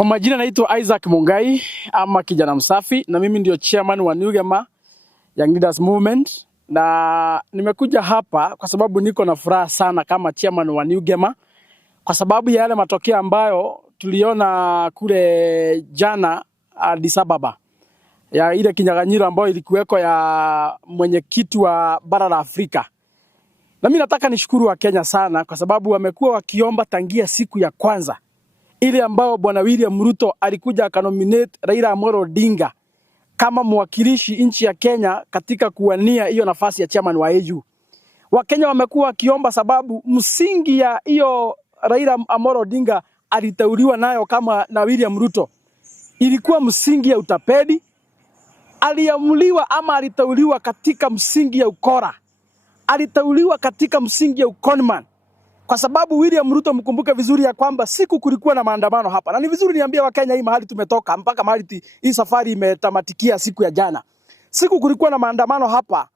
Kwa majina naitwa Isaac Mungai ama kijana msafi, na mimi ndio chairman wa New Gema Young Leaders Movement, na nimekuja hapa kwa sababu niko na furaha sana kama chairman wa New Gema, kwa sababu ya yale matokeo ambayo tuliona kule jana Addis Ababa, ya ile kinyang'anyiro ambayo ilikuweko ya mwenyekiti wa bara la Afrika. Na mimi nataka nishukuru wa Kenya sana kwa sababu wamekuwa wakiomba tangia siku ya kwanza ile ambao bwana William Ruto alikuja akanominate Raila Amolo Odinga kama mwakilishi nchi ya Kenya katika kuwania hiyo nafasi ya chairman wa AU. Wakenya wamekuwa wakiomba sababu msingi ya hiyo Raila Amolo Odinga aliteuliwa nayo kama na William Ruto ilikuwa msingi ya utapeli. Aliamuliwa ama aliteuliwa katika msingi ya ukora. Aliteuliwa katika msingi ya uconman. Kwa sababu William Ruto, mkumbuke vizuri ya kwamba siku kulikuwa na maandamano hapa. Na ni vizuri niambie Wakenya hii mahali tumetoka mpaka mahali hii safari imetamatikia siku ya jana. Siku kulikuwa na maandamano hapa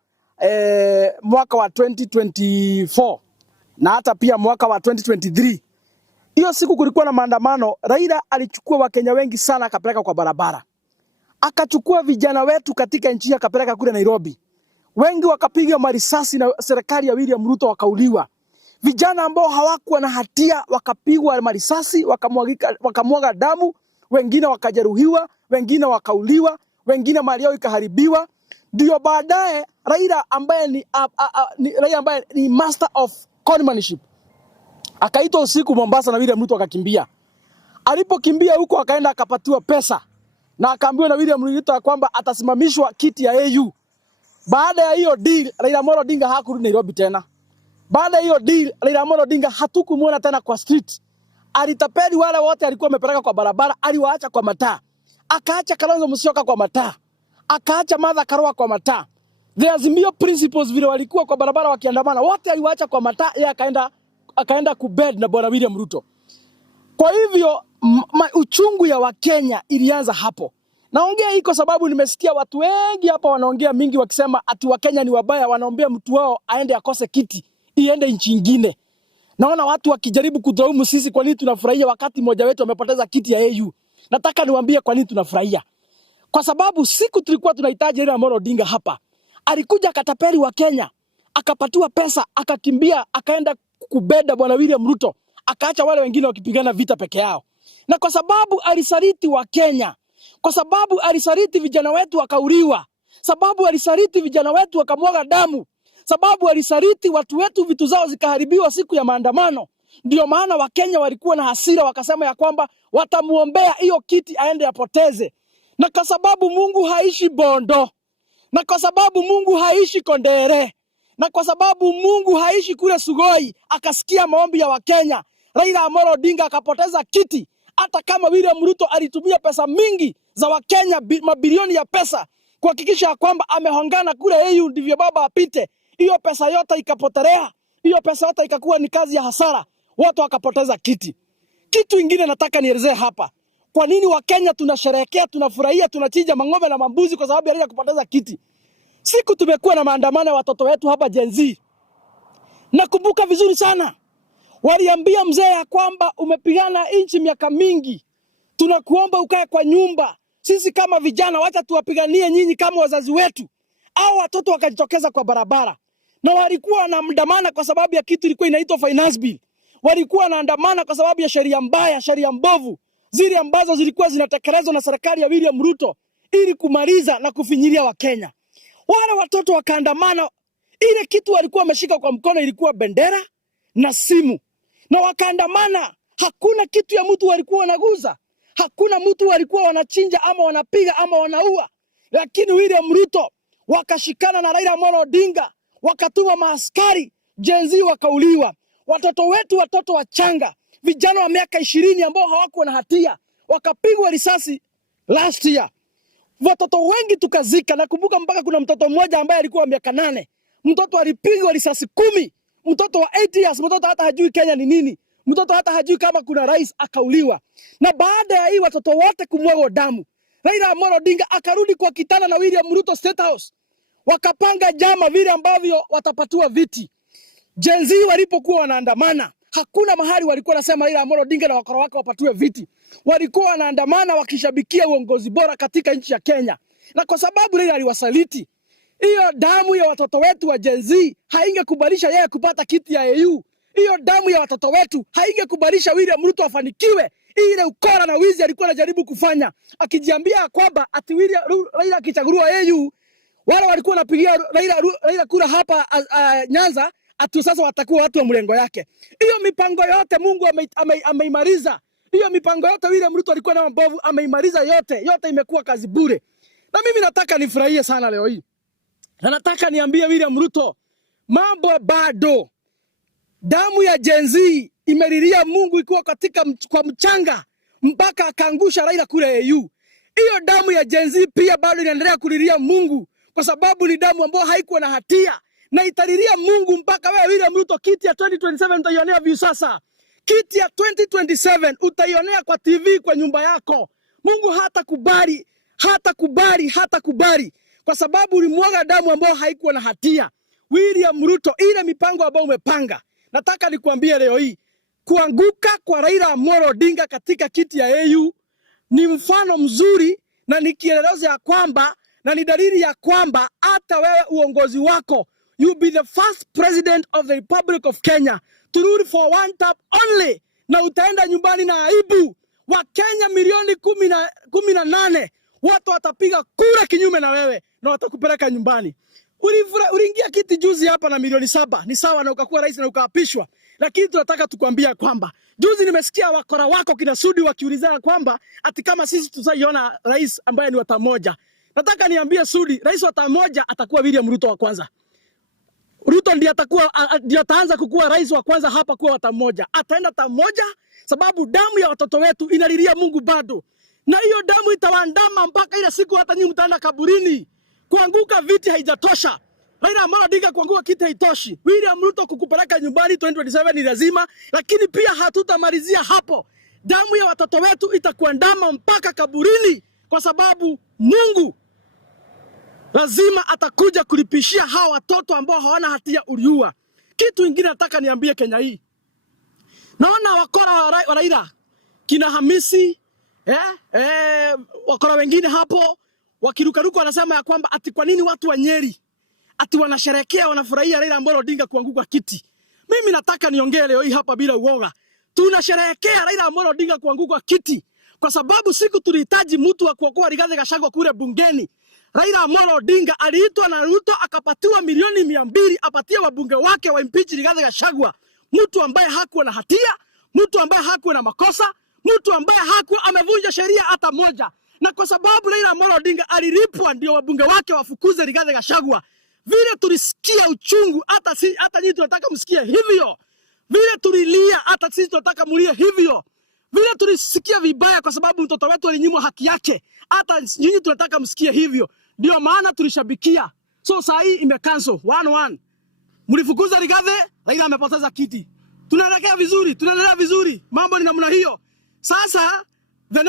mwaka wa 2024 na hata pia mwaka wa 2023. Hiyo siku kulikuwa na maandamano, Raila alichukua Wakenya wengi sana akapeleka kwa barabara. Akachukua vijana wetu katika nchi akapeleka kule Nairobi. Wengi wakapiga marisasi na serikali ya William Ruto wakauliwa. Vijana ambao hawakuwa na hatia wakapigwa marisasi, wakamwaga damu, wengine wakajeruhiwa, wengine wakauliwa, wengine mali yao ikaharibiwa. Ndio baadaye Raila ambaye ni master of conmanship akaitwa usiku Mombasa na William Ruto akakimbia. Alipokimbia huko akaenda akapatiwa pesa na akaambiwa na William Ruto kwamba atasimamishwa kiti ya AU. Baada ya hiyo deal, Raila Amolo Odinga hakurudi Nairobi tena. Baada hiyo deal, Raila Amolo Odinga hatukumuona tena kwa street. Alitapeli wale wote alikuwa amepeleka kwa barabara, aliwaacha kwa mataa. Akaacha Kalonzo Musyoka kwa mataa. Akaacha Martha Karua kwa mataa. The Azimio principles vile walikuwa kwa barabara wakiandamana, wote aliwaacha kwa mataa, yeye akaenda kubed na bwana William Ruto. Kwa hivyo uchungu ya Wakenya ilianza hapo. Naongea hii kwa sababu nimesikia watu wengi hapa wanaongea mingi wakisema ati Wakenya ni wabaya, wanaombea mtu wao aende akose kiti iende nchi nyingine. Naona watu wakijaribu kudhaumu sisi kwa nini tunafurahia wakati mmoja wetu amepoteza kiti ya AU. Nataka niwaambie kwa nini tunafurahia. Kwa sababu siku tulikuwa tunahitaji Raila Amolo Odinga hapa, alikuja akatapeli wa Kenya, akapatiwa pesa, akakimbia, akaenda kubeda bwana William Ruto, akaacha wale wengine wakipigana vita peke yao. Na kwa sababu alisaliti wa Kenya, kwa sababu alisaliti vijana wetu wakauliwa, sababu alisaliti vijana wetu wakamwaga damu, sababu alisaliti watu wetu vitu zao zikaharibiwa siku ya maandamano, ndio maana Wakenya walikuwa na hasira wakasema ya kwamba watamuombea hiyo kiti aende apoteze. Na kwa sababu Mungu haishi Bondo, na kwa sababu Mungu haishi Kondere, na kwa sababu Mungu haishi kule Sugoi, akasikia maombi ya Wakenya, Raila Amolo Odinga akapoteza kiti. Hata kama William Ruto alitumia pesa mingi za Wakenya, mabilioni ya pesa kuhakikisha kwamba amehongana kule AU ndivyo baba apite, hiyo pesa yote ikapotelea, hiyo pesa yote ikakuwa ni kazi ya hasara, watu wakapoteza kiti. Kitu kingine nataka nielezee hapa. Kwa nini Wakenya tunasherehekea, tunafurahia, tunachinja mang'ombe na mambuzi kwa sababu ya Raila kupoteza kiti? Siku tumekuwa na maandamano ya watoto wetu hapa Gen Z. Nakumbuka vizuri sana. Waliambia mzee ya kwamba umepigana nchi miaka mingi, tunakuomba ukae kwa nyumba. Sisi kama vijana wacha tuwapiganie nyinyi kama wazazi wetu. Au watoto wakajitokeza kwa barabara. Na walikuwa wanaandamana kwa sababu ya kitu ilikuwa inaitwa finance bill. Walikuwa wanaandamana kwa sababu ya sheria mbaya, sheria mbovu, zile ambazo zilikuwa zinatekelezwa na serikali ya William Ruto ili kumaliza na kufinyilia Wakenya. Wale watoto wakaandamana, ile kitu walikuwa wameshika kwa mkono ilikuwa bendera na simu. Na wakaandamana, hakuna kitu ya mtu walikuwa wanaguza. Hakuna mtu walikuwa wanachinja ama wanapiga ama wanaua. Lakini William Ruto wakashikana na Raila Amolo Odinga, wakatuma maaskari, Gen Z wakauliwa. Watoto wetu, watoto wachanga, vijana wa miaka 20 ambao hawakuwa na hatia, wakapigwa risasi last year. Watoto wengi tukazika. Nakumbuka mpaka kuna mtoto mmoja ambaye alikuwa miaka 8. Mtoto alipigwa risasi 10. Mtoto wa 8 years, mtoto hata hajui Kenya ni nini. Mtoto hata hajui kama kuna rais, akauliwa. Na baada ya hii watoto wote kumwaga damu, Raila Amolo Odinga akarudi kwa kitanda na William Ruto State House. Wakapanga jama vile ambavyo watapatiwa viti. Gen Z walipokuwa wanaandamana, hakuna mahali walikuwa nasema Raila Amolo Odinga na wakora wake wapatiwe viti. Walikuwa wanaandamana wakishabikia uongozi bora katika nchi ya Kenya. Na kwa sababu Raila aliwasaliti, hiyo damu ya watoto wetu wa Gen Z haingekubalisha yeye kupata kiti ya AU. Hiyo damu ya watoto wetu haingekubalisha William Ruto afanikiwe ile ukora na wizi alikuwa anajaribu kufanya, akijiambia kwamba ati Raila akichaguliwa AU, wale walikuwa wanapigia Raila kura hapa Nyanza, ati sasa watakuwa watu wa mrengo yake. Hiyo mipango yote Mungu ameimaliza. Hiyo mipango yote William Ruto alikuwa na mbovu, ameimaliza yote. Yote imekuwa kazi bure. Na mimi nataka nifurahie sana leo hii. Na nataka niambie William Ruto, mambo bado. Damu ya Gen Z imelilia Mungu ikiwa kwa mchanga mpaka akaangusha Raila kule AU. Hiyo damu ya Gen Z pia bado inaendelea kulilia Mungu kwa sababu ni damu ambayo haikuwa na hatia, na italilia Mungu mpaka wewe William Ruto kiti ya 2027 utaionea view sasa. Kiti ya 2027 utaionea kwa TV kwa nyumba yako. Mungu hatakubali kwa sababu ulimwaga damu ambayo haikuwa na hatia. William Ruto, ile mipango ambayo umepanga, nataka nikuambie leo hii, kuanguka kwa Raila Amolo Odinga katika kiti ya AU ni mfano mzuri na ni kielelezo ya kwamba na ni dalili ya kwamba hata wewe uongozi wako, you be the first president of the Republic of Kenya to rule for one term only, na utaenda nyumbani na aibu. Wa Kenya milioni 18 watu watapiga kura kinyume na wewe na watakupeleka nyumbani. Uliingia kiti juzi hapa na milioni 7, ni sawa na ukakuwa rais na ukaapishwa. Lakini tunataka tukwambia kwamba juzi nimesikia wakora wako kina Sudi wakiulizana kwamba ati kama sisi tutaiona rais ambaye ni wa term moja. Nataka niambie Sudi, rais wa term moja atakuwa William Ruto wa kwanza. Ruto ndiye ataanza kukuwa rais wa kwanza hapa kuwa wa term moja. Ataenda term moja sababu damu ya watoto wetu inalilia Mungu bado. Na hiyo damu itawaandama mpaka ile siku hata nyinyi mtaenda kaburini. Kuanguka viti haijatosha. Raila Amolo Odinga kuanguka kiti haitoshi. William Ruto kukupeleka nyumbani 2027 ni lazima, lakini pia hatutamalizia hapo. Damu ya watoto wetu itakuandama mpaka kaburini kwa sababu Mungu lazima atakuja kulipishia hawa watoto ambao hawana hatia uliua. Kitu kingine nataka niambie Kenya hii. Naona wakora wa Raila kina Hamisi, wakora wengine hapo wakirukaruka wanasema ya kwamba ati kwa nini watu wa Nyeri ati wanasherehekea wanafurahia Raila Amolo Odinga kuanguka kiti. Mimi nataka niongee leo hii hapa bila uoga. Tunasherehekea Raila Amolo Odinga kuanguka kiti kwa sababu siku tulihitaji mtu wa kuokoa Rigathi Gachagua kule bungeni. Raila Amolo Odinga aliitwa na Ruto akapatiwa milioni 200 apatie wabunge wake wa impeach Rigathi Gachagua. Mtu ambaye hakuwa na hatia, mtu ambaye hakuwa na makosa, mtu ambaye hakuwa amevunja sheria hata moja. Na kwa sababu Raila Amolo Odinga alilipwa ndio wabunge wake wafukuze Rigathi Gachagua. Vile tulisikia uchungu hata nyinyi tunataka msikie hivyo. Vile tulilia hata sisi tunataka mulie hivyo. Vile tulisikia vibaya kwa sababu mtoto wetu alinyimwa haki yake, hata nyinyi tunataka msikie hivyo. Ndio maana tulishabikia. So saa hii imecancel 1-1. Mlifukuza Rigathi, Raila amepoteza kiti. Tunaendelea vizuri. Mambo ni namna hiyo. Sasa the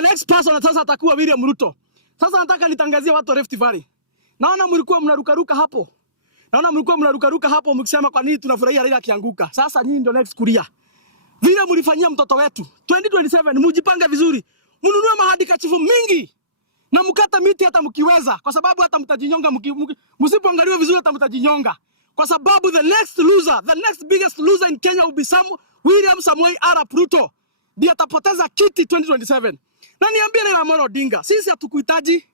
next person sasa atakuwa William Ruto. Sasa nataka nitangazie watu Rift Valley. Naona mlikuwa mnarukaruka hapo mkisema kwa nini tunafurahia Raila akianguka. Sasa nyinyi ndio next kulia. Vile mlifanyia mtoto wetu 2027 mujipange vizuri. Mnunue mahadi kachifu mingi na mkata miti hata mkiweza kwa sababu hata mtajinyonga msipoangaliwa vizuri hata mtajinyonga. Kwa sababu the next biggest loser in Kenya will be William Samoei Arap Ruto. Ndiye atapoteza kiti 2027. Na niambie Raila Amolo Odinga, sisi hatukuhitaji.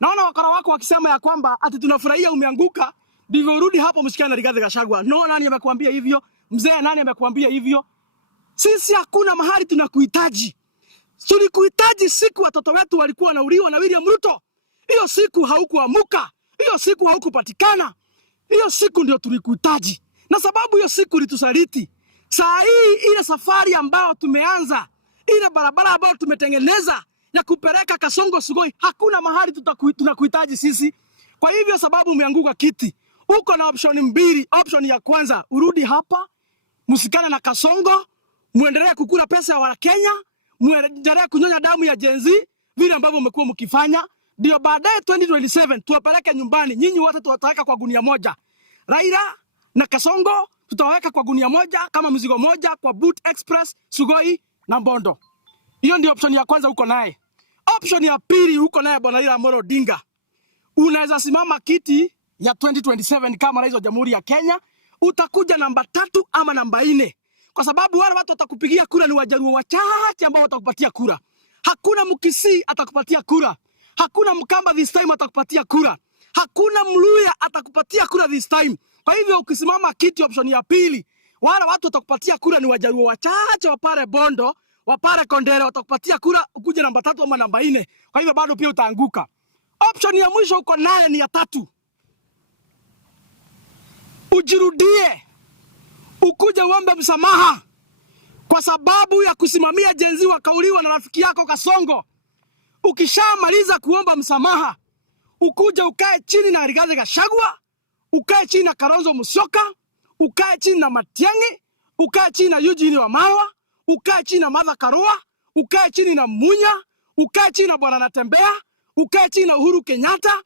Naona wakora wako wakisema ya kwamba ati tunafurahia umeanguka, ndivyo urudi hapo mshikana na Rigathi Gachagua. No, nani amekuambia hivyo? Mzee nani amekuambia hivyo? Sisi hakuna mahali tunakuhitaji. Tulikuhitaji siku watoto wetu walikuwa wanauliwa na William Ruto. Hiyo siku haukuamuka. Hiyo siku haukupatikana. Hiyo siku ndio tulikuhitaji. Na sababu hiyo siku litusaliti. Saa hii ile safari ambayo tumeanza, ile barabara ambayo tumetengeneza ya kupeleka Kasongo Sugoi, hakuna mahali tunakuhitaji sisi. Kwa hivyo sababu umeanguka kiti, uko na option mbili. Option ya kwanza, urudi hapa, msikane na Kasongo, muendelee kukula pesa ya Wakenya, muendelee kunyonya damu ya Gen Z vile ambavyo umekuwa mkifanya. Ndio baadaye 2027 tuwapeleke nyumbani. Nyinyi wote tuwataka kwa gunia moja. Raila na Kasongo tutaweka kwa gunia moja kama mzigo moja kwa Boot Express, Sugoi na Bondo. Hiyo ndio option ya kwanza uko naye. Option ya pili uko naye Bwana Raila Amolo Odinga. Unaweza simama kiti ya 2027 kama rais wa Jamhuri ya Kenya, utakuja namba 3 ama namba 4. Kwa sababu wale watu watakupigia kura ni Wajaluo wachache ambao watakupatia kura. Hakuna Mkisii atakupatia kura. Hakuna Mkamba this time atakupatia kura. Hakuna Mluya atakupatia kura this time. Kwa hivyo ukisimama kiti option ya pili, wale watu watakupatia kura ni Wajaluo wachache wa pale Bondo, wa pale Kondere watakupatia kura ukuje namba 3 ama namba 4. Kwa hivyo bado pia utaanguka. Option ya mwisho uko naye ni ya 3. Ujirudie. Ukuje uombe msamaha kwa sababu ya kusimamia jenzi wakauliwa na rafiki yako Kasongo. Ukishamaliza kuomba msamaha, ukuje ukae chini na Rigathi Gachagua, ukae chini na Kalonzo Musyoka, ukae chini na Matiang'i, ukae chini na Eugene Wamalwa, ukae chini na Martha Karua, ukae chini na Munya, ukae chini na Bwana Natembeya, ukae chini na Uhuru Kenyatta,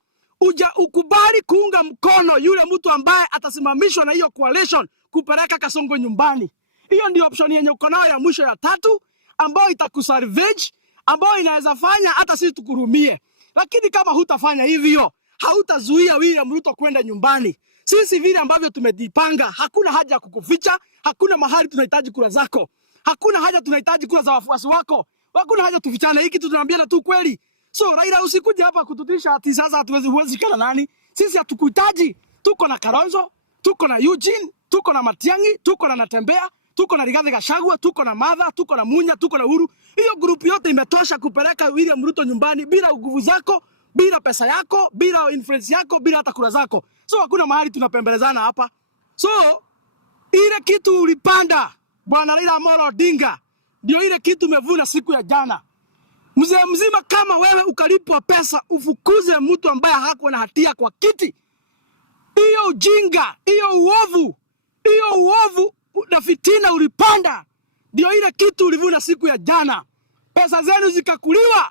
ukubali kuunga mkono yule mtu ambaye atasimamishwa na hiyo coalition kupeleka Kasongo nyumbani. Hiyo ndio option yenye uko nayo ya mwisho ya 3 ambayo itakusalvage, ambayo inaweza fanya hata sisi tukurumie. Lakini kama hutafanya hivyo, hautazuia William Ruto kwenda nyumbani. Sisi vile ambavyo tumejipanga, hakuna haja ya kukuficha, hakuna mahali tunahitaji kura zako. Hakuna haja tunahitaji kura za wafuasi wako. Hakuna haja tufichane, hiki tunaambiana tu kweli. So Raila usikuje hapa kututisha ati sasa hatuwezi kana nani. Sisi hatukuhitaji. Tuko na Kalonzo, tuko na Eugene, tuko na Matiang'i, tuko na Natembeya, tuko na Rigathi Gachagua, tuko na Martha, tuko na Munya, tuko na Uhuru. Hiyo group yote imetosha kupeleka William Ruto nyumbani bila nguvu zako, bila pesa yako, bila influence yako, bila hata kura zako. So hakuna mahali tunapembelezana hapa. So ile kitu ulipanda Bwana Raila Amolo Odinga ndio ile kitu umevuna siku ya jana. Mzee mzima kama wewe ukalipwa pesa ufukuze mtu ambaye hakuwa na hatia kwa kiti. Hiyo ujinga, hiyo uovu na fitina ulipanda ndio ile kitu ulivuna siku ya jana. Pesa zenu zikakuliwa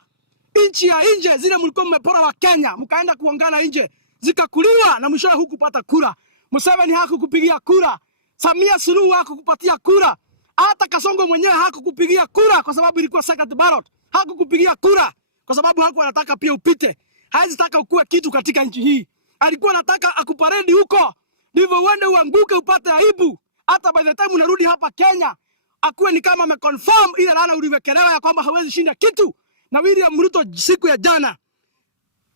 nchi ya nje, zile mlikuwa mmepora wa Kenya mkaenda kuongana nje, zikakuliwa na mwisho hukupata kura. Museveni hakukupigia kura, Samia Suluhu hakukupatia kura, hata Kasongo mwenyewe hakukupigia kura kwa sababu ilikuwa second ballot. Hakukupigia kura kwa sababu hakuwa anataka pia upite. Haizi taka ukue kitu katika nchi hii. Alikuwa anataka akuparedi huko, ndivyo uende uanguke upate aibu. Hata by the time unarudi hapa Kenya, akuwe ni kama ameconfirm ile laana uliwekelewa ya kwamba hawezi shinda kitu. Na William Ruto siku ya jana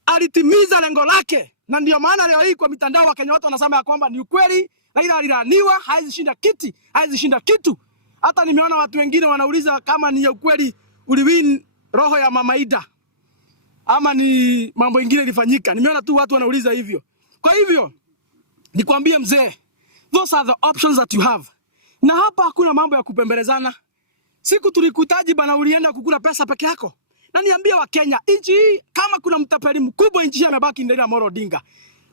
alitimiza lengo lake, na ndio maana leo hii kwa mitandao wa Kenya watu wanasema ya kwamba ni ukweli Raila alilaniwa, hawezi shinda kiti, hawezi shinda kitu. Hata nimeona watu wengine wanauliza kama ni ukweli uliwin roho ya Mama Ida ama ni mambo mengine ilifanyika. Nimeona tu watu wanauliza hivyo. Kwa hivyo nikwambie mzee, those are the options that you have. Na hapa hakuna mambo ya kupembelezana. Siku tulikutaji bana ulienda kukula pesa peke yako. Na niambie wa Kenya, nchi hii kama kuna mtapeli mkubwa nchi hii amebaki Raila Amolo Odinga.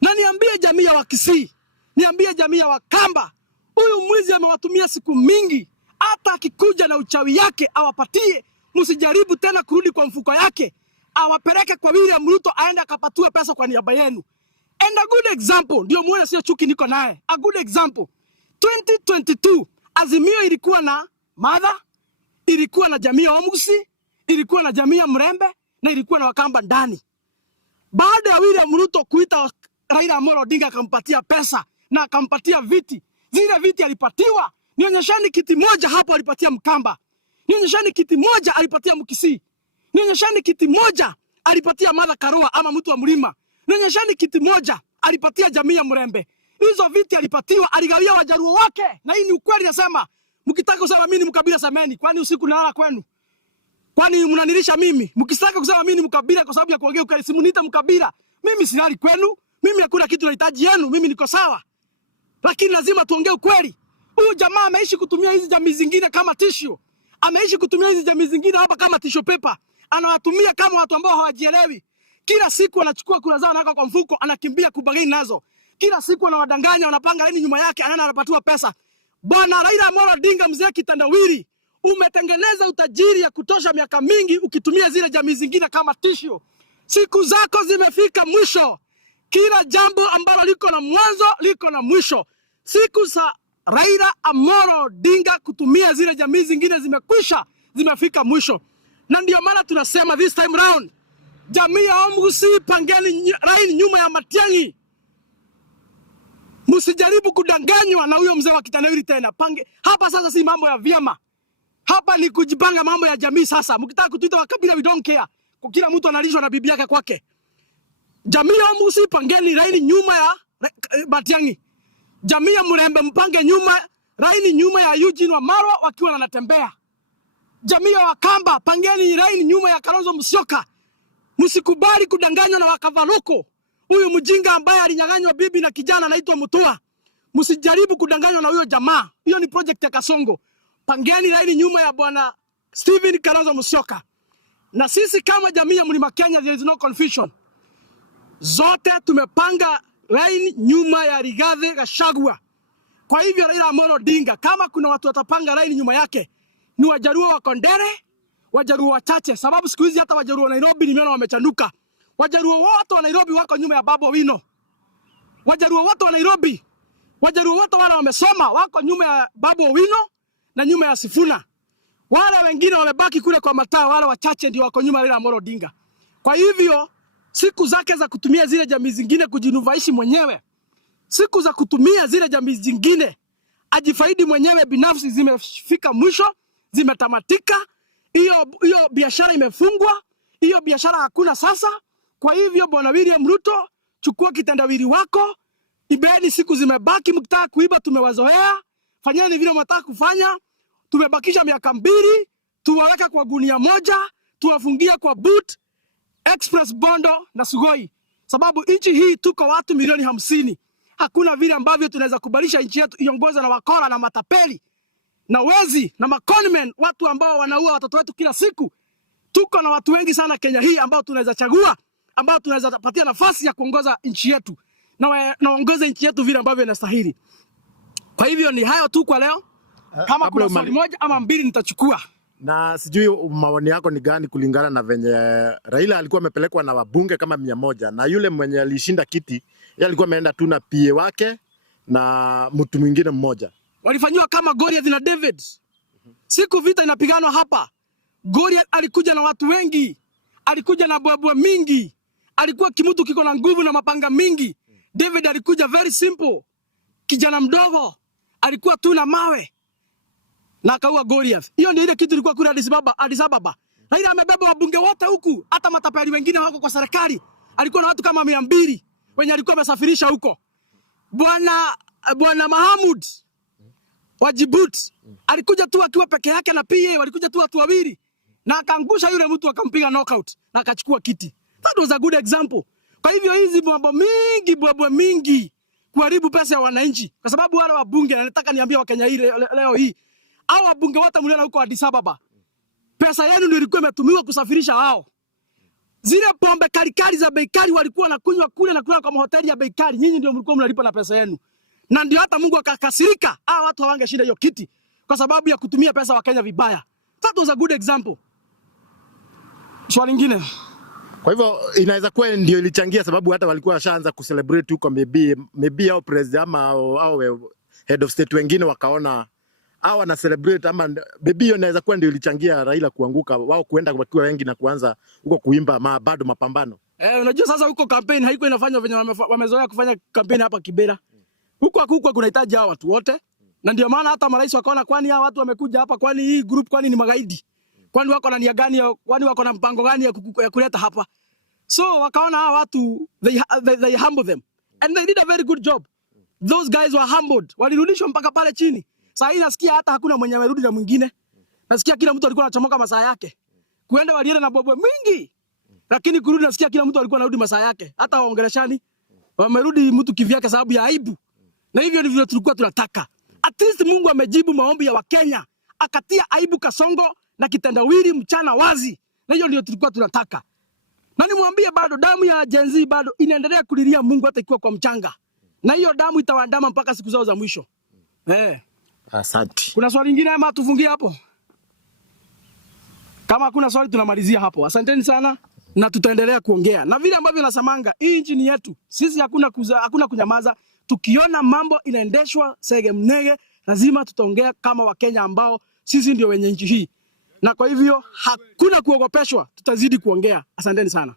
Na niambie jamii ya Wakisii, niambie jamii ya Wakamba, huyu mwizi amewatumia siku mingi. Hata akikuja na uchawi yake awapatie, msijaribu tena kurudi kwa mfuko yake. Awapeleke kwa William Ruto aende akapatue pesa kwa niaba yenu. And a good example, ndio muone sio chuki niko naye. A good example. 2022 Azimio ilikuwa na Martha, ilikuwa na jamii ya Omusi, ilikuwa na jamii ya Mrembe na ilikuwa na Wakamba ndani. Baada ya William Ruto kuita Raila Amolo Odinga akampatia pesa na akampatia viti. Zile viti alipatiwa, nionyeshani kiti moja hapo alipatia Mkamba. Nionyeshani kiti moja alipatia Mkisii. Nionyeshani kiti moja alipatia Martha Karua ama mtu wa mlima. Nionyeshani kiti moja alipatia jamii ya Mrembe. Hizo viti alipatiwa, aligawia Wajaluo wake. Na hii ni ukweli nasema. Mkitaka kusema mimi ni mkabila semeni. Kwani usiku nalala kwenu? Kwani mnanilisha mimi? Mkitaka kusema mimi ni mkabila kwa sababu ya kuongea ukweli, simuniita mkabila. Mimi silali kwenu. Mimi hakuna kitu nahitaji yenu. Mimi niko sawa. Lakini lazima tuongee ukweli. Huyu jamaa ameishi kutumia hizi jamii zingine kama tissue. Ameishi kutumia hizi jamii zingine hapa kama tissue paper. Anawatumia kama watu ambao hawajielewi. Kila siku anachukua kura zao anaweka kwa mfuko, anakimbia kubagini nazo. Kila siku anawadanganya, wanapanga laini nyuma yake, anapatiwa pesa. Bwana Raila Amolo Odinga mzee kitandawili, umetengeneza utajiri ya kutosha miaka mingi ukitumia zile jamii zingine kama tissue. Siku zako zimefika mwisho. Kila jambo ambalo liko na mwanzo liko na mwisho. Siku za Raila Amolo Odinga kutumia zile jamii zingine zimekwisha, zimefika mwisho. Na ndio maana tunasema this time round, jamii ya Omugusi, pangeni raini nyuma ya Matiang'i. Msijaribu kudanganywa na huyo mzee wa kitendawili tena. Hapa sasa si mambo ya vyama. Hapa ni kujipanga mambo ya jamii sasa. Mkitaka kutuita wakabila, we don't care. Kila mtu analishwa na bibi yake kwake. Jamii ya Omugusi, pangeni raini nyuma ya Matiang'i. Jamii ya Murembe, mpange nyuma raini nyuma ya Eugene Wamalwa wakiwa wanatembea. Jamii ya Wakamba, pangeni raini nyuma ya Kalonzo Musyoka. Msikubali kudanganywa na Wakavaloko. Huyu mjinga ambaye alinyang'anywa bibi na kijana anaitwa Mutua. Msijaribu kudanganywa na huyo jamaa. Hiyo ni project ya Kasongo. Pangeni raini nyuma ya bwana Stephen Kalonzo Musyoka. Na sisi kama jamii ya Mlima Kenya, there is no confusion. Zote tumepanga raini nyuma ya Rigathi Gachagua. Kwa hivyo Raila Amolo Odinga, kama kuna watu watapanga raini nyuma yake, ni Wajaruo wa Kondere, Wajaruo wachache, sababu siku hizi hata Wajaruo wa Nairobi nimeona wamechanuka. Wajaruo wote wa Nairobi wako nyuma ya Babu Owino. Wajaruo wote wa Nairobi, Wajaruo wote wale wamesoma wako nyuma ya Babu Owino na nyuma ya Sifuna. Wale wengine wamebaki kule kwa mataa, wale wachache ndio wako nyuma ya Raila Amolo Odinga. Kwa hivyo siku zake za kutumia zile jamii zingine kujinuvaishi mwenyewe, siku za kutumia zile jamii zingine ajifaidi mwenyewe binafsi zimefika mwisho, zimetamatika. Hiyo biashara imefungwa, hiyo biashara hakuna sasa. Kwa hivyo bwana William Ruto, chukua kitendawili wako, ibeni siku zimebaki. Mkitaka kuiba tumewazoea, fanyeni vile mnataka kufanya. Tumebakisha miaka 2, tuwaweka kwa gunia moja, tuwafungia kwa boot, Express, Bondo na Sugoi. Sababu nchi hii tuko watu milioni 50. Hakuna vile ambavyo tunaweza kubadilisha nchi yetu iongozwe na wakora na matapeli na wezi na maconmen, watu ambao wanaua watoto wetu kila siku. Tuko na watu wengi sana Kenya hii ambao tunaweza chagua, ambao tunaweza patia nafasi ya kuongoza nchi yetu na waongoze nchi yetu vile ambavyo inastahili. Kwa hivyo ni hayo tu kwa leo. Kama kuna swali moja ama 2 nitachukua. Na sijui maoni yako ni gani kulingana na venye Raila alikuwa amepelekwa na wabunge kama 100 na yule mwenye alishinda kiti yeye alikuwa ameenda tu na PA wake na mtu mwingine mmoja. Walifanywa kama Goliath na David. Siku vita inapiganwa hapa, Goliath alikuja na watu wengi, alikuja na bwabwa mingi, alikuwa kimutu kiko na nguvu na mapanga mingi. David alikuja very simple, kijana mdogo, alikuwa tu na mawe na akaua Goliath. Hiyo ndio ile kitu ilikuwa kule Addis Ababa. Raila amebeba wabunge wote huku, hata matapeli wengine wako kwa serikali. Alikuwa na watu kama 200 wenye alikuwa amesafirisha huko. Bwana Mahamud wa Djibouti alikuja tu akiwa peke yake na PA, walikuja tu watu 2 na akaangusha yule mtu, akampiga knockout na akachukua kiti. That was a good example. Kwa hivyo hizi mambo mingi, bwabwa mingi kuharibu pesa ya wananchi, kwa sababu wale wabunge, na nataka niambie Wakenya leo hii, hao wabunge wote mliona huko Addis Ababa, pesa yenu ndio ilikuwa imetumiwa kusafirisha hao. Zile pombe kali za bei kali walikuwa wanakunywa kule na kula kwa mahoteli ya bei kali, nyinyi ndio mlikuwa mnalipa na pesa yenu. Na ndio hata Mungu akakasirika, watu hawangeshinda hiyo kiti kwa sababu ya kutumia pesa wa Kenya vibaya. That was a good example. Swali lingine. Kwa hivyo inaweza kuwa ndio ilichangia, sababu hata walikuwa washaanza kucelebrate huko, maybe au president ama au head of state wengine wakaona hawa na celebrate, ama maybe hiyo inaweza kuwa ndio ilichangia Raila kuanguka, wao kuenda wakiwa wengi na kuanza huko kuimba bado mapambano. Unajua sasa huko campaign haiko inafanywa venye wamezoea kufanya campaign hapa Kibera. Huko kunahitaji hao watu wote. Na ndio maana hata marais wakaona, kwani hao watu wamekuja hapa, kwani hii group kwani ni magaidi? Kwani wako na nia gani, kwani wako na mpango gani ya kuleta hapa? So wakaona hao watu they humble them and they did a very good job. Those guys were humbled. Walirudishwa mpaka pale chini. Sasa nasikia hata hakuna mwenye amerudi na mwingine. Nasikia kila mtu alikuwa anachomoka masaa yake. Kuenda walienda na bobo mingi. Lakini kurudi nasikia kila mtu alikuwa anarudi masaa yake. Hata waongeleshani wamerudi mtu kivyake sababu ya aibu. Na hivyo ndivyo tulikuwa tunataka. At least Mungu amejibu maombi ya Wakenya. Akatia aibu Kasongo na kitendawili mchana wazi. Na hiyo ndio tulikuwa tunataka. Na nimwambie bado damu ya Gen Z bado inaendelea kulilia Mungu hata ikiwa kwa mchanga. Na hiyo damu itawaandama mpaka siku zao za mwisho. Asante. Kuna swali lingine ama tufungie hapo? Kama hakuna swali tunamalizia hapo. Asanteni sana na tutaendelea kuongea. Na vile ambavyo nasamanga, hii nchi ni yetu. Sisi hakuna kunyamaza. Tukiona mambo inaendeshwa sege mnege lazima tutaongea kama Wakenya ambao sisi ndio wenye nchi hii, na kwa hivyo hakuna kuogopeshwa, tutazidi kuongea. Asanteni sana.